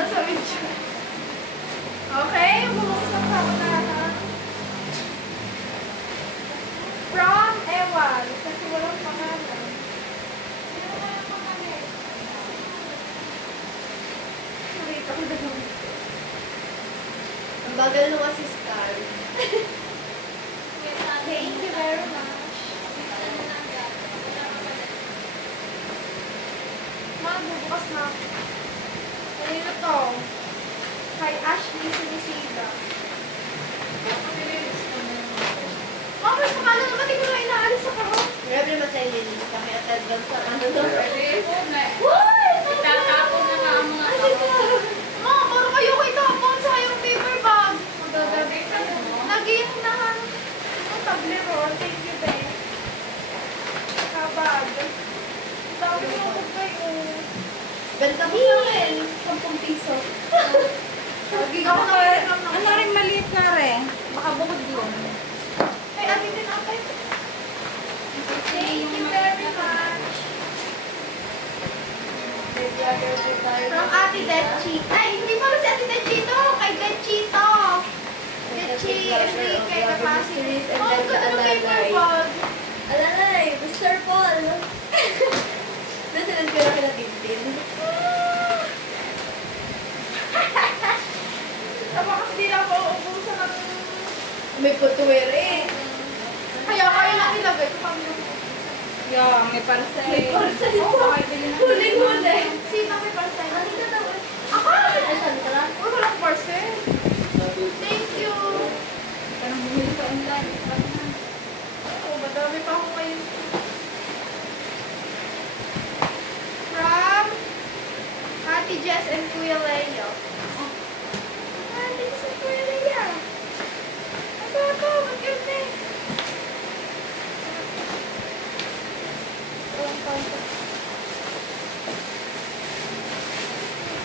Nasa video. Okay, bubuksan pa ako na. From Ewan. Kasi walang pangalan. Sino walang pangalan? Nakita ko na naman. Ang bagal nung assistant. Thank you very much. Ma, bubukas na ako. Kanino to? Kay Ashley Sinisida. Ma, may pangalan naman. Hindi ko na inaalis sa karo. Grabe naman sa inyo. Pakiatad lang sa ano no? What? Itatapon na nga ang mga Ano ba? Ma, puro kayo ko itapon sa kayong paper bag. Nag-iinahan. Ang tableron. Thank you, Ben. Kabag. Dami mo ako kayo. Benta mo sa akin. 10 piso. Ako na rin lang Ano rin maliit na rin? Baka bukod yun. Ay, atin din ate. Thank you very much. From Ate Dechi. Ay, hindi pala si Ate Dechito. Kay Dechito. Dechi, Enrique, Capacity. Oh, ang ganda ng paper bag. Alalay, Mr. Paul. Nasunod ko na kina Tintin. Tama kasi di na ako uubusan ng... May footwear eh. Kaya kayo lang ilagay ko pang Yeah, may parcel. May parcel Oo, ito. makibili na. Huli-huli. Sino may parcel? Nakita daw eh. Ako! Ay, saan ka lang? Uy, walang parcel. Thank you. Parang bumili sa online. Oo, madami pa ako ngayon. From Ate Jess and Kuya Leo. Ate Jess and Kuya Leo. Ako, mag-yun eh. Walang parcel.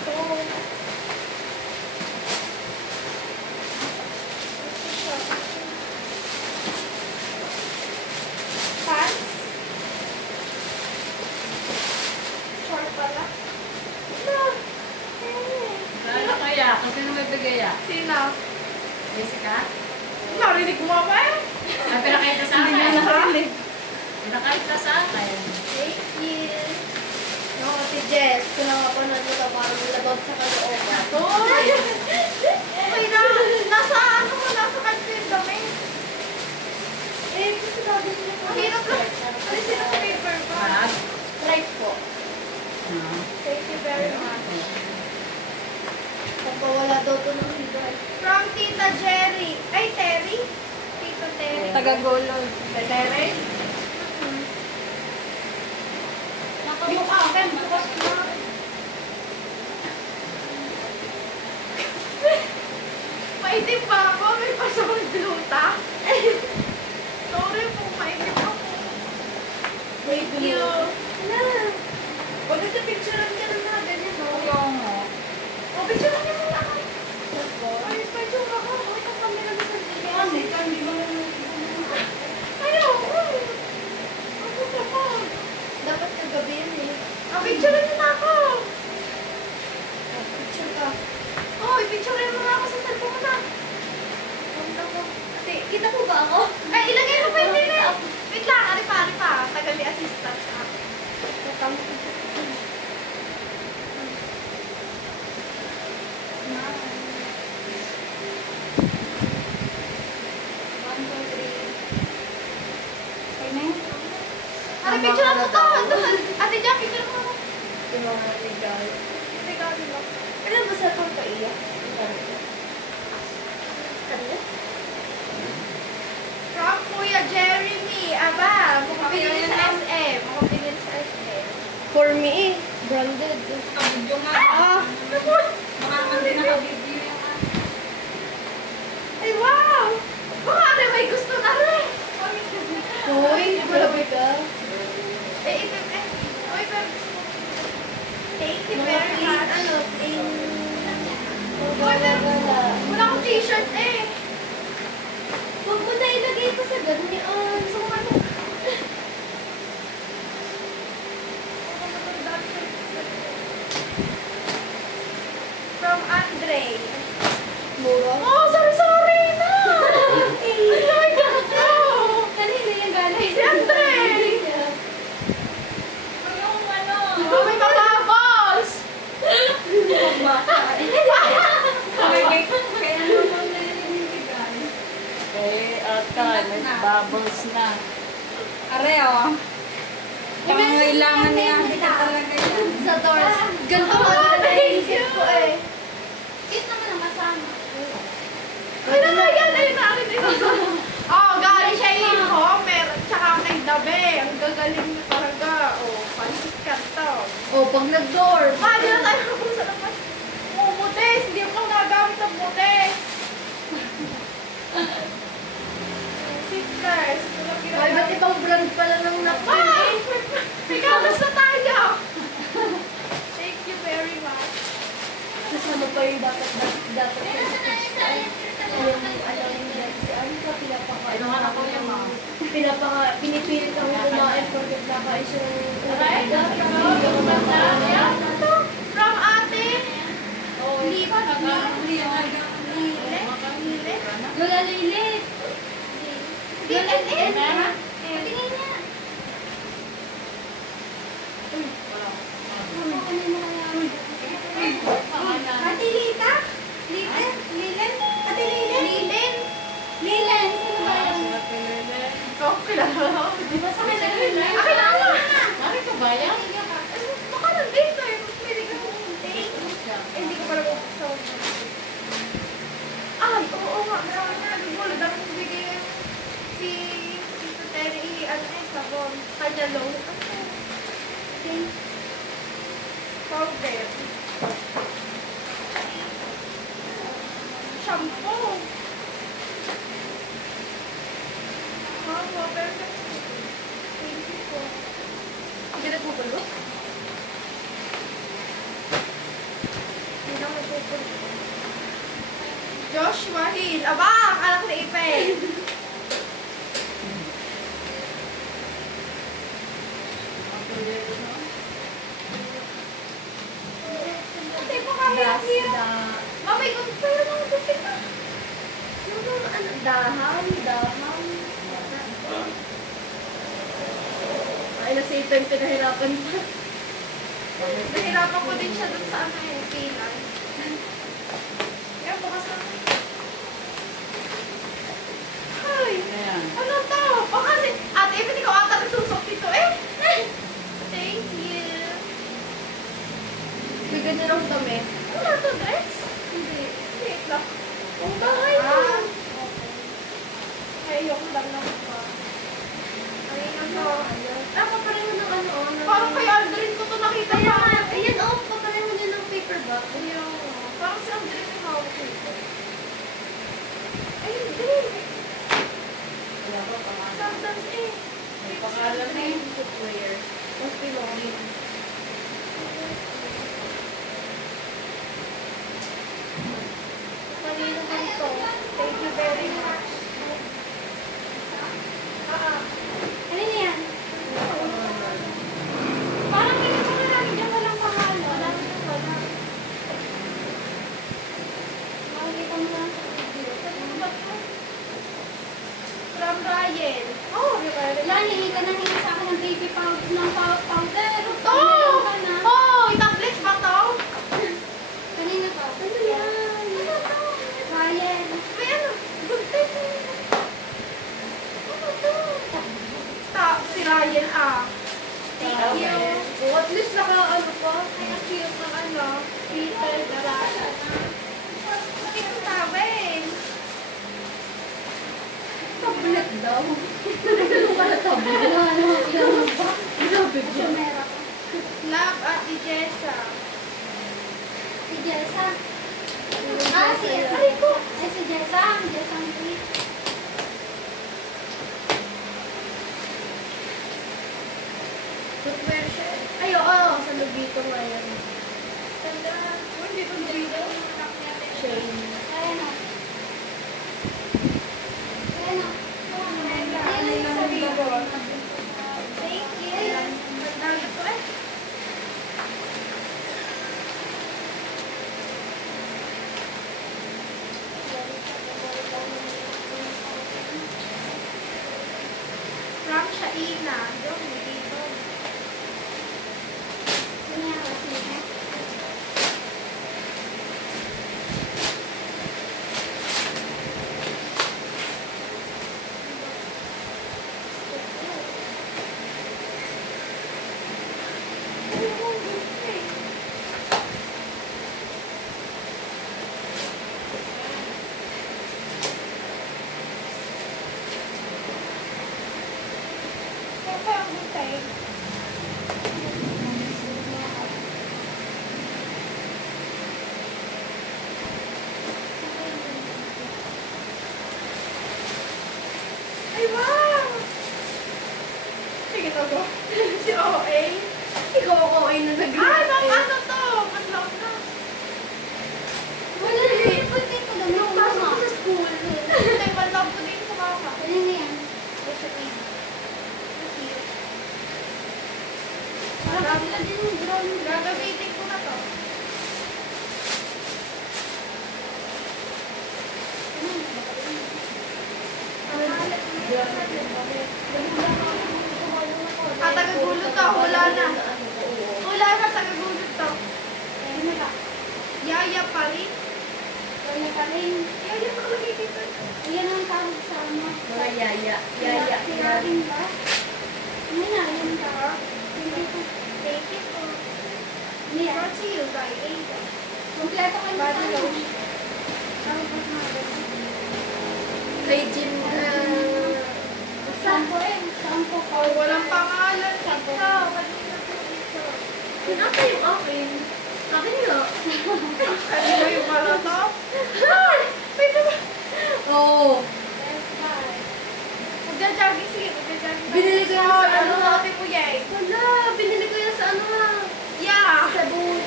Ito. Pants? Short pala? No. Lalo kaya? Kasi nung nagbigay ah. Sino? Jessica? Narinig mo ba eh? Ang pinakita sa akin. Pinakita sa akin. Thank you. No, Ate Jess, pinakapanood mo ito para malabag sa kalooban. Uy! Okay na. Nasa ano ko, nasa kanto yung dami. Eh, kasi sabi niyo Hirap lang. Ano sino sa paper ba? Bag? Right po. Thank you very much. Pagpawala daw ito ng hibay. From Tita Jerry. Ay, Terry? Tita Terry. Taga-golo. Terry? Yung akin, bukas na. Maitim pa ako. May pasawag gluta. Sorry po, maitim ako. Thank you. Wala. Huwag ito picturean ka na mga ganyan, no? Yung O, picture niyo muna ako. Ay, picture ako. Uy, ang camera ko sa Ano, ikaw hindi mo na Ayaw, uy. Ako pa po. dapat kagabi yun eh. Picture niyo na ako. Picture ka. Oh, picture mo na ako sa cellphone mo na. Punta ko. Ate, kita mo ba ako? Ay, ilagay mo pa yung email. Wait lang, ari pa. Tagal ni assistant. Ari, picture mo to. Ate Jack, picture mo. Yung mga regalo. Regalo mo. Ano ba sa pang kaiyak? Ano? From Kuya Jeremy. Aba, makapili sa SM. Makapili sa SM. For me, branded. kabidyo nga. Ah! Baka naman din nakabidyo yung Ay, wow! Baka ano, may gusto na rin. Hoy, grabe ka. Eh, ito, eh. Uy, pero... Thank you Mga very plain, much. ano, plain. Uy, pero wala akong t-shirt eh. Huwag mo na ilagay pa sa ganyan. So, ano? From Andre. Muro. Oh, sorry na! Ay, ganda! Kanina yung galing. Si Andre! Yung ano. Oh, may matapos! Kaya naman na yung Eh, ata, nagbubbles na. Areo. Pangangailangan niya kita talaga yan. sa doors. Ganito ka na naisip ko eh. Cute naman ang kasama. Ay, nalagyan na yun namin ito. Oh, galing siya yung Homer, tsaka kay Dabe. Ang gagaling niya talaga. Oh, pansit ka to. Oh, pag nag-door. Hindi na tayo kung sa labas. Oh, butes. Hindi ko nagamit ang butes. Sisters. Ay, ba't ibang brand pala ng napkin eh? May kamas na tayo. Thank you very much. Tapos ano pa yung dapat yung speech ay yung alam nila si ano pa Ano nga na ko yung mga? pinipilit ako kumain porque nakain siya From ate. Lola Lilit. Tingin niya. Ate Lita? Lilen? Ate Lilen? Lilen, sino ba yun? Ikaw, kilala mo. Di ba sa kanila yun? Kilala. Bakit ka ba yan? Baka nandito eh. Pwede ka date. Hindi ko pala buksan. Ay, oo nga. Grabe na. Nagulad ako bigay si Tito Terry. Ano eh, sabon. Kanya low. Powder. Shampoo. Perfect. Thank you po. Hindi na pupulo? Hindi na pupulo. Joshua Hill. Aba, ang anak ni Ipe. Ate, pakahirap-hirap. Mamay, kung pero nang gupit na. Yung ano, daham. Ay, nasipan, pinahirapan pa. Nahirapan ko din siya dun sa ano yung pilay. Kaya bukas na. Ay, Ayan. ano to? Baka si ate, Evan, ikaw ata nagsusok dito eh. Thank you. Bigyan niya ng dami. Ano to, dress? Hindi. Wait lang. Ang bahay mo. Ah, ay, ayoko lang lang pa. Ay, ano. Papareho ng ano, Parang kay Aldrin ko to nakita Kaya, pa. ayan, oh, papareho din ng paper bag. Ayun. Parang si Aldrin yung hawak dito. Ay, hindi. Sometimes eh. May pangalan na yun. Footwear. Mas pinongin. Kanino ka ito? Thank you very much. Ano yan? Parang pinitsura namin dyan walang pangalan. Wala nang wala. Makikita mo lang sa video. Ano ba ito? From Ryan. Oh, Yan, hingi ka na hingi sa akin ng baby powder. Powder. Oh! Ka na. Oh! Tablet ba to? Kanina pa. Ano yan? Ano to? Ryan. May ano? Gulpit. Ano to? Si Ryan ah. Thank you. Oh, at least naka-ano pa. Ay, ang cute ng ano. Peter Garala. Pati ang tawin. Tablet daw. Ano ka na tablet? Ano ba? Grabe siya. Love at Jessa. Si Jessa. Si Ay ko. Ay, si Jessa. Jessa ang tweet. Footwear siya. Ay, oo. Sa Lubito ngayon. Ganda. Oh, hindi ko dito. Shane. Kaya na. Kaya na. Thank you. Ganda ito eh. tinago. Si OA. Ikaw ako ay na nag Ano to? Madlock na. Wala na yung punti ko lang. Nung pasok ko sa school. Hindi, madlock ko din sa mama. Ano na yan? Parang sila din yung brown. Gagamitin ko na to. Tagagulot to. Hula na. Hula na, tagagulot to. Ano ba? Yaya pa rin. Wala pa rin. Yaya pa rin dito. Ayan ang tawag sa ano. Mga yaya. Kirarin ba? Ano na, yan ka? Hindi ko. Thank you po. Ano yan? Brought to you by Ada. Kompleto ka na Body sa lotion. Kay Jim, Sampo eh. Sampo ko. Oh, walang pangalan. Ito. Kanina po ito. pinapa yung akin. Akin nga. Kanina yung pala to. Ay! Pwede ba? Oo. Magja-jogging. Sige, magja-jogging. Binili ko yung sa ano. Ate mo yay. Wala, binili ko yan sa ano nga. Yeah. Sa buong.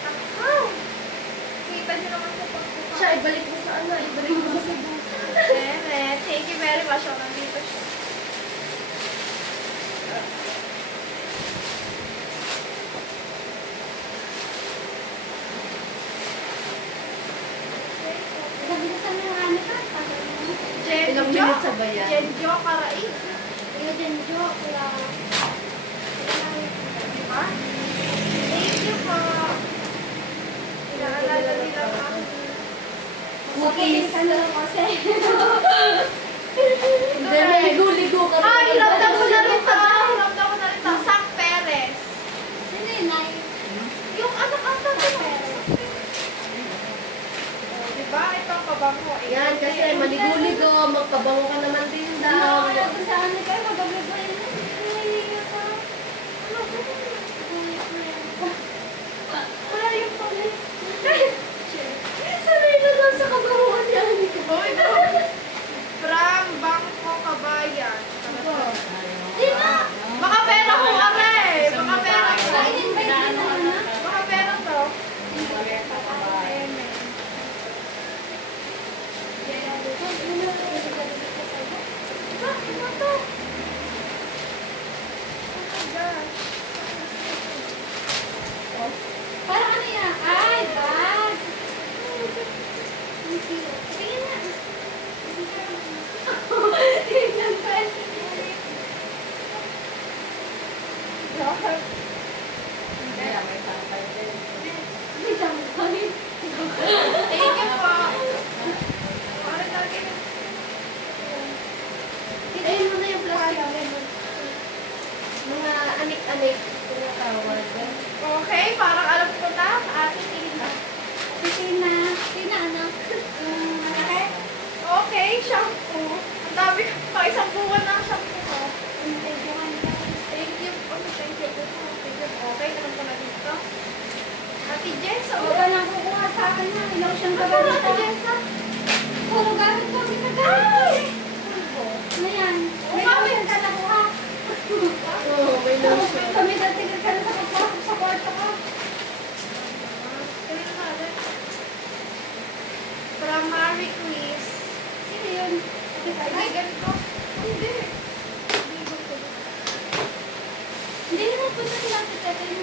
Nakaw. Kita niyo naman sa pagkuha. Siya, ibalik mo sa ano, ibalik mo sa Cebu. Thank you very much. Oh, nandito siya. Sabi ko sa mga ano ka? Ilang minutes sa bayan? Genjo Karaig. Kaya dyan, Jo. Kaya... Diba? Thank you po. Inaalala nila ako. Cookies. Ano kasi? Hindi, maligo-ligo ka. Ah, hiramdam ko na rin to. Hiramdam ko na rin to. Sak Perez. Sino yun, Nay? Yung anak ata ko. Diba? Ito ang pabango. Yan, kasi maligo-ligo, magpabango ka naman din daw. Wala ko sa ano kayo, magbablog ko yun. Nangihinga ka. Wala yung pala. Sanay na lang sa kabanguan yan. Hoy, bro. From Bangko Kabayan. Di ba? Baka pera ko, are. Baka pera ko. Ay, invite ka na, ano? Baka pera to. Parang ano yan? Ay, bag. Tingin na. Tingnan ka. Kaya may tatay din. May damay. Thank you po. Para lagi na. Ayun mo na yung plastic. Mga anik-anik. Tinatawag. Okay, parang alam ko na. Ate, tingin na. Tina. Tina, ano? Malaki? Okay, shampoo. Ang dami. Pang isang buwan na ang shampoo ko. Thank you. Thank you. Okay, naman ko na dito. Ate Jess, Huwag ka nang kukuha sa akin na. Ilotion ka ba Ako, dito? Ate Jessa. Puro gamit kami na gamit. Ano yan? May lotion ka nakuha. Oo, may lotion. Kami dati ka na sa pagpasok sa kwarto ka. From Marie Quiz. Sino yun? Kaibigan ko. Hindi. Hindi naman punta sila sa tatin.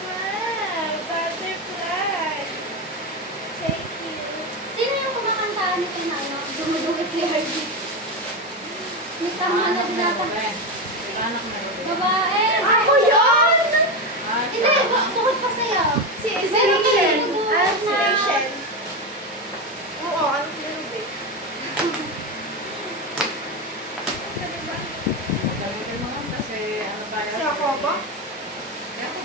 Wow, butterfly. Thank you. Sino yung kumakantaan nito na ano? Dumudugit si Hardy. May tama na din ata. Anak na rin. Babae! Ako yun! Hindi, bukod pa sa'yo. Si Meron ka Rachel. yung Ah, si na- Rachel. Oo, ano si Ruby? Gamutin mo lang kasi ano ba yun? Si Jacobo?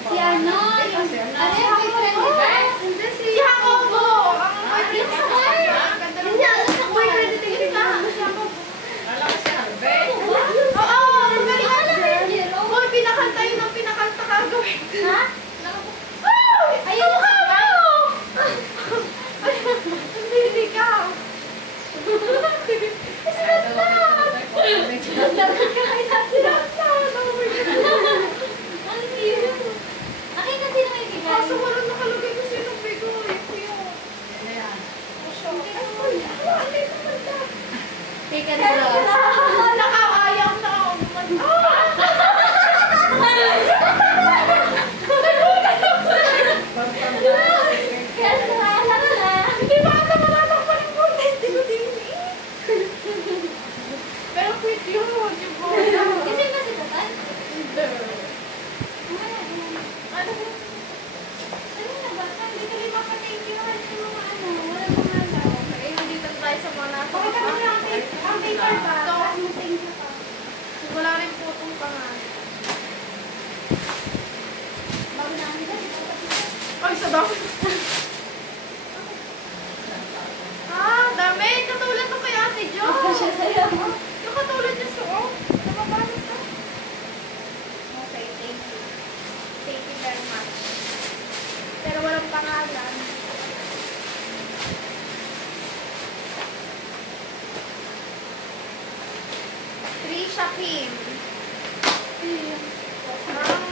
Si ano? Yung, ano yung boyfriend ni Beth? Hindi, si Jacobo! Ang boyfriend Yes, sa boy. kanya. Ang ganda ng Hindi, ano sa boyfriend ni Yes, Tingnan. ma'am. Si Jacobo. Alam ko si Albert. Oo, magaling ka Alam mo yung Jero? Boy, pinakanta yun ang pinakanta kagawin. Ha? Oh! Ayun, Mukha mo! Hindi ka. isa daw. Ah, dami. Katulad ko kay Ate Jo. Ako siya sa'yo. Yung katulad niya suot. Namabalot na. Okay, thank you. Thank you very much. Pero walang pangalan. Trisha Kim. Ang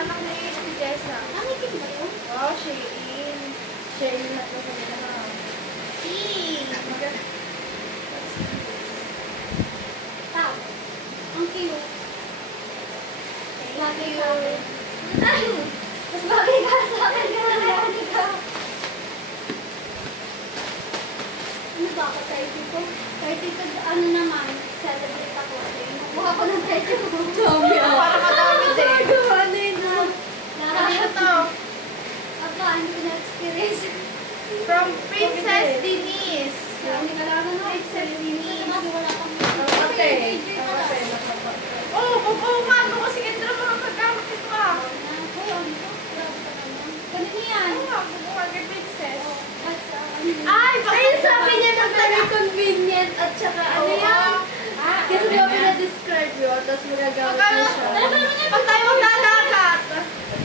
anak ni Jessa. Amitin ba yun? Wow, Shayin. Shayin na ito sa nila. Tao. Ang cute. Thank Bagay you. sa akin. Ay! Mas bagay ka sa akin. Ganun ikaw. Ano ba ako? 30 ko? 30 ko, ano naman, celebrate ako. Mukha ko ng 30 ko. Para madami din. Ano yun na? Ano to? Aba, ano ko na-experience? From Princess Denise. Hindi ka lang ano, Princess Denise. kasi wala kang Okay. Oh, umano kasi Kendra mga paggamit ito ah. Ganun yan. Ano nga, bubuha kay Princess. Ay, ayun sabi niya na very convenient at saka ano yan? Kasi di ba pinadescribe yun, tapos magagamit Pagka, mo siya. pag tayo magdadagat.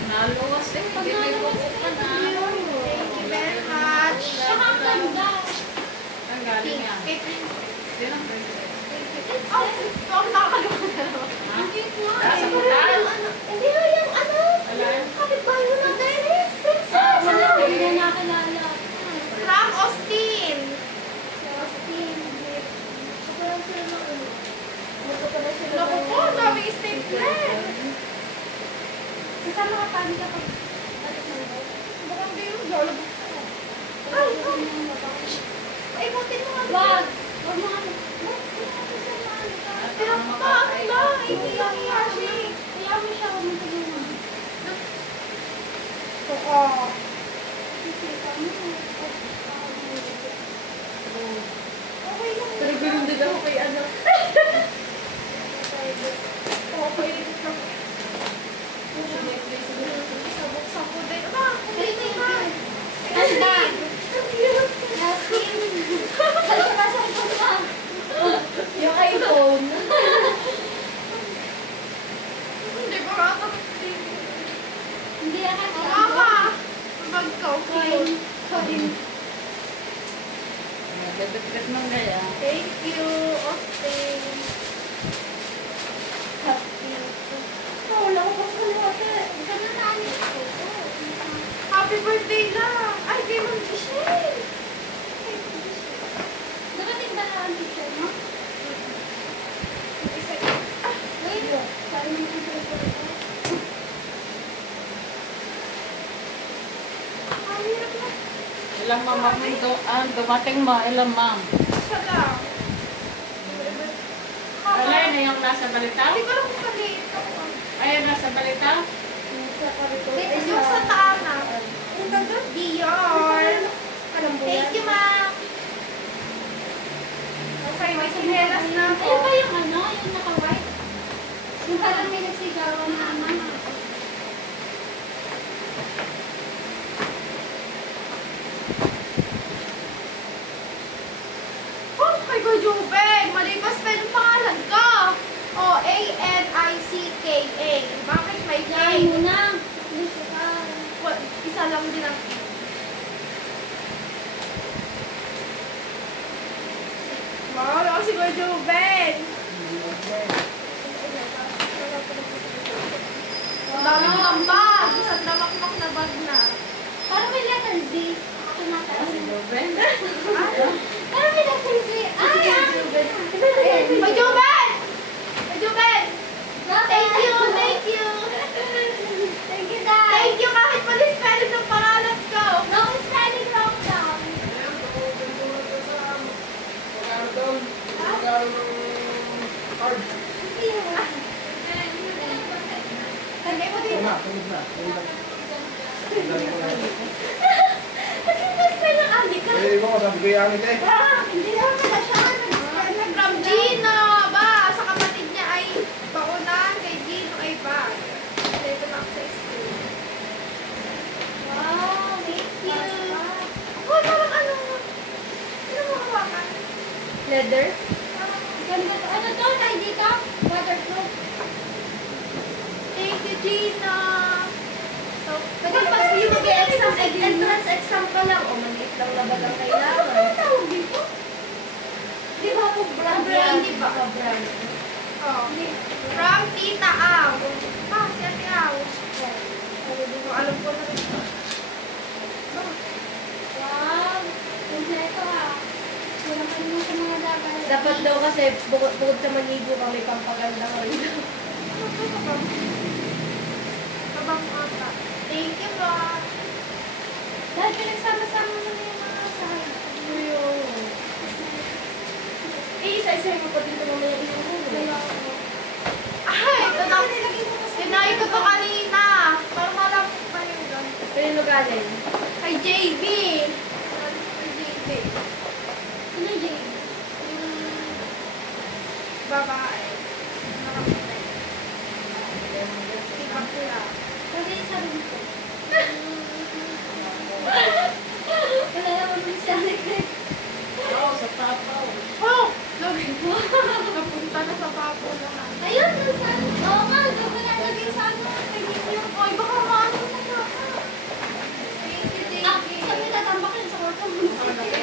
Naluwas eh. Hindi may buko ka na. Thank you very much. Saka ang ganda. Ang galing Pink. yan. Kay Princess. Yun ang princess. Oh, ako nakakagawa na naman. Ang cute nga. Nasa Eh. hotel? Hindi na yung ano, Wala. kapitbahay mo na Dennis. Ah, Wala, okay. hindi na nakilala. From Austin. Si Austin. Sobrang sila ng ulo. Buto pala sila. Naku po, daming stapler. Kasama ka paano kapag balik mo ba? Baka hindi yung lalabas ko. Ay, ay. Ay, buti mo nga. Wag! Wag mo ano. Tinaktaan lang. Hindi lang yashi. Kaya mo siya, huwag mo tulungan. Oo. Kasi kami, Okay lang. Pero ganun din ako kay ano. Okay lang. Sabok-sabok din. Aba, hindi na. Ganda! Yasin! Ano ba sa ito na? Yung iPhone. Hindi ba rata? Hindi yan kasi Mama! Bag ko. Coin. Coin. Bebet-bet mong gaya. Thank you, Austin. Happy. Wala ko pa sa lote. Ganun na ano yung photo. Happy birthday lang. Ay, kay Ma'am Giselle. Nakating ba na ang picture mo? Wait. Parang hindi ko photo. Ang hirap na. Ilang mama dumating mo? Ilang ma'am? Isa lang. Alay na yung nasa balita? Hindi ko lang kung maliit ako. Ayun, nasa balita? Yung sa Taana. Dior. Thank you, ma'am. Okay, may sinelas na ako. Ayun ba yung ano? Yung naka-white? Yung parang may nagsigawan na mama. Oh, kay Kuya Jubeg. Malipas pa yung pangalan ko. Oh, A-N-I-C-K-A. Bakit may K? Yan muna. Isa lang din ang wow, ako si Kuya Jubeg. Ang dami ko ng bag. Isang damakmak na bag na. Parang may letter Z. Ako na Si Ruben? Parang may letter Z. Ay, Kuya Jubeg! Kuya Jubeg! Thank you, thank you. Thank you, Dad. Thank you kahit mali-spelling ng pangalan ko. No spelling wrong down. Tagay mo din. Nag-spell ang ami ka. Hindi naman pala siya. From Gino. Ba, sa kapatid niya ay baunan. Kay Gino ay bag. Kasi ito lang sa school. Wow. leather. Ganda to. Ano to? Tayo dito? Waterproof. Thank you, Gina. So, Pwede pag yung mag-exam, entrance exam ka lang, o maliit lang na bag ang kailangan. Ano tawag dito? Di ba po brand Brand, yan? di ba? Brand. oh. From Tita Aw. Ah, si Ate Aw. So, alam ko na rin. Wow. Kompleto ah. Wala pa naman sa mga dapat. Dapat daw kasi, bukod sa manigo ka, may pampaganda ka rin. Babang ata. Thank you po. Dahil pinagsama-sama mo na yung mga sahig. Isa-isa mo pa dito mamaya Kaya ako. Ay, tinay ko to kanina. Para malam pa yun doon. Pero galing. Kay JB. Kay JB. Ano Jay? Yung babae. Nakapitay. Di ba pula? Kasi sa room ko. Wala naman yung si Alec. Oo, sa tapaw. Oh! Lagi mo. Napunta na sa papo na. Ayun, dun sa ano. Oo nga, doon ko nalagay sa ano. Kay Nico. Ay, baka maano na ka. Thank you, Ah, JB. sabi tatambak yun sa kwarto. Kasi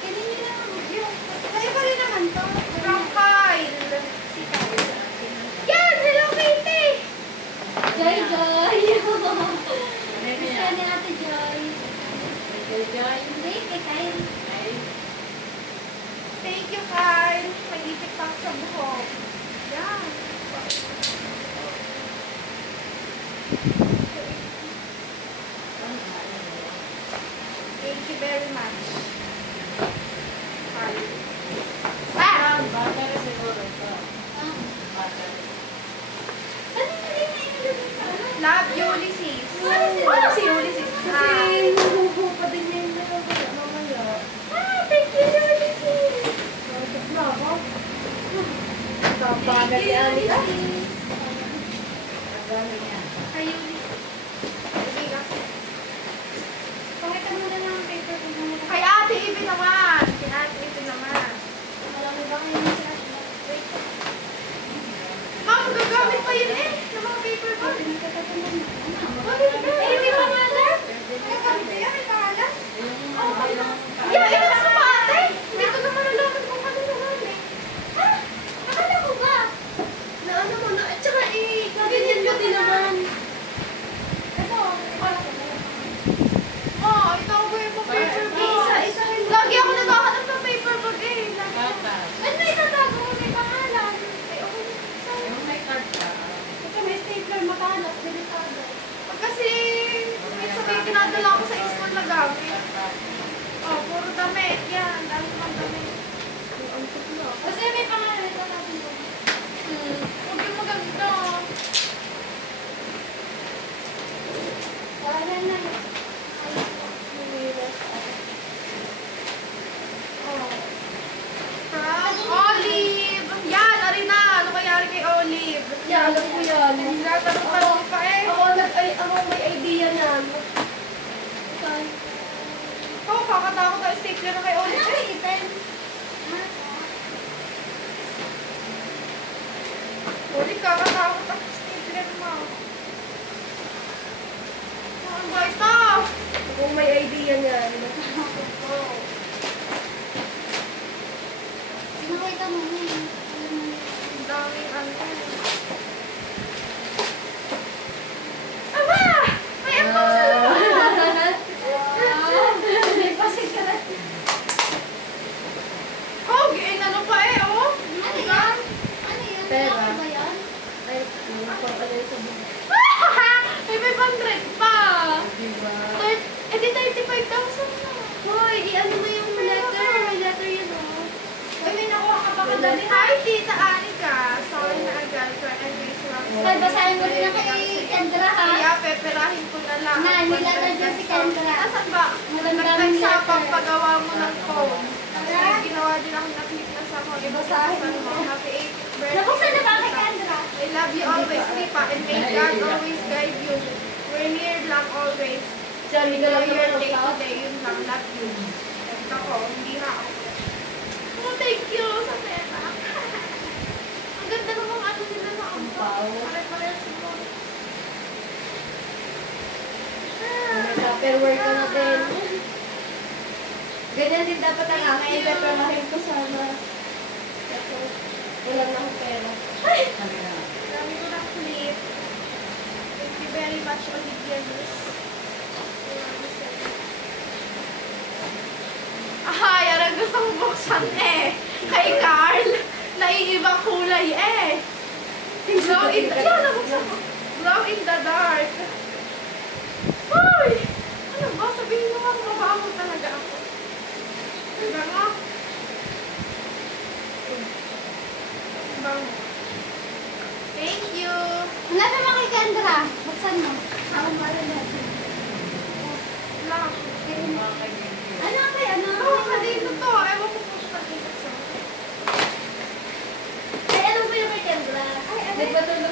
hindi na mag-yun. Sa'yo pa rin naman to. From Kyle. Yan! Hello, Kitty! Joy, Joy. Ano Gusto yan? ni Ate Joy. Joy. Hindi, kay Kyle. Ay, Thank you, Kyle. Mag-ipit pa ako sa buhok. Yan. Thank you very much. Kyle. Ah! battery siguro ito. Ah. Battery. Ano hindi na inilagay sa ano? Love you, Ulysses. Ano si Ulysses? Ah. Kasi nahuhu pa din niya yung nalagay mamaya. Ah, thank you, Ulysses. Bakit na ako? Kapagal ni Anika. Gano'n yan. Kay Ulysses. Sige ka. Pakita mo na lang ang paper kung ano. Kay Ate Ibe naman. Kay Ate Ibe naman. Marami ba kayo yung si Ate? Wait. Ma'am, gagamit pa yun eh. Ng mga paper ko. Eh, may pangalan. Gagamit pa yan, may pangalan. Yeah, ito na sa ate. Dito naman nalaman kung ano naman eh. Ah, nakala ko ba? Na ano mo na, at saka ganyan mo din naman. Ito, para ko na. Oh, ito ako yung paper bag. Isa rin. Lagi ako naghahanap ng paper bag eh. Lagi. Bata. Ano itatago mo may pangalan? Ay, okay. Yung may card ka. Ito may stapler makahanap. Delikado. Kasi, minsan may pinadala ko sa school na gamit. Oh, puro damit. Yan, dami ko ng damit. Kasi may pangalan ito natin doon. Huwag yung maganda. Wala na yun. Oh. From Olive. Yan, Arina. Ano kayari kay Olive? Yeah, alam ko yan. Nagtatanong pa eh. Ako may idea niyan. Oh, kakatakot tayo stapler na kay Olive. Ano item? Olive, kakatakot ang stapler mo. Ano ba ito? Ako may idea niyan. Oh. Nakita mo na yun. Ang daming ano. Aba! May apple sa loob! May pasigara. Oh, ano pa eh, oh. Ano yan? Ano yan? Pera. Ano ba yan? Ay, pang ano yung sabi. May 500 pa. Diba? Eh di 35,000 na. Hoy, i-ano mo yung letter. May letter yun, oh. Uy, may nakuha ka pa kadali. Hi, Tita Anika. Sorry na agad for every swap. Ay, basahin mo rin ang kay Kendra ha. Kaya, peperahin ko na lang. Na, nilalag niya si Kendra. Nasaan ba? Magandang Nagtag sa letter. pagpagawa mo ng phone. May ginawa din ako na-click na sa mga ibasahin mo. Happy 8th birthday. Nabuksan na ba kay Kendra? I love you always, Lipa, and may God always guide you. We're near lang always. Diyan, hindi ka lang Enjoy your naman day ako. today. Yun lang, love you. Ito ko, hindi ha ako. thank you sa pera. Ang ganda namang ano nila na ang Wow. Pare-parehas mo. Nag-paperwork ka na din. Ganyan din dapat ang akin. Peperahin ko sana. Kasi wala na akong pera. Ay! Dami ko ng clip. Thank you very much, Olivia Miss. Ay, arang gusto kong buksan eh. Kay Carl, naiibang kulay eh. Glow in the... Yan, nabuksan ko. Glow in the dark. Uy! Ano ba? Sabihin mo nga, mabaho talaga ako. Diba nga? Bango. Thank you. Wala pa mga kay Kendra. Buksan mo. Ako natin. Lang. Ano kay ano? Oo, kanino to? Ewan ko kung kanino to. Ay, ano ba yung kay Kendra? Ay, ano? Nagpatuloy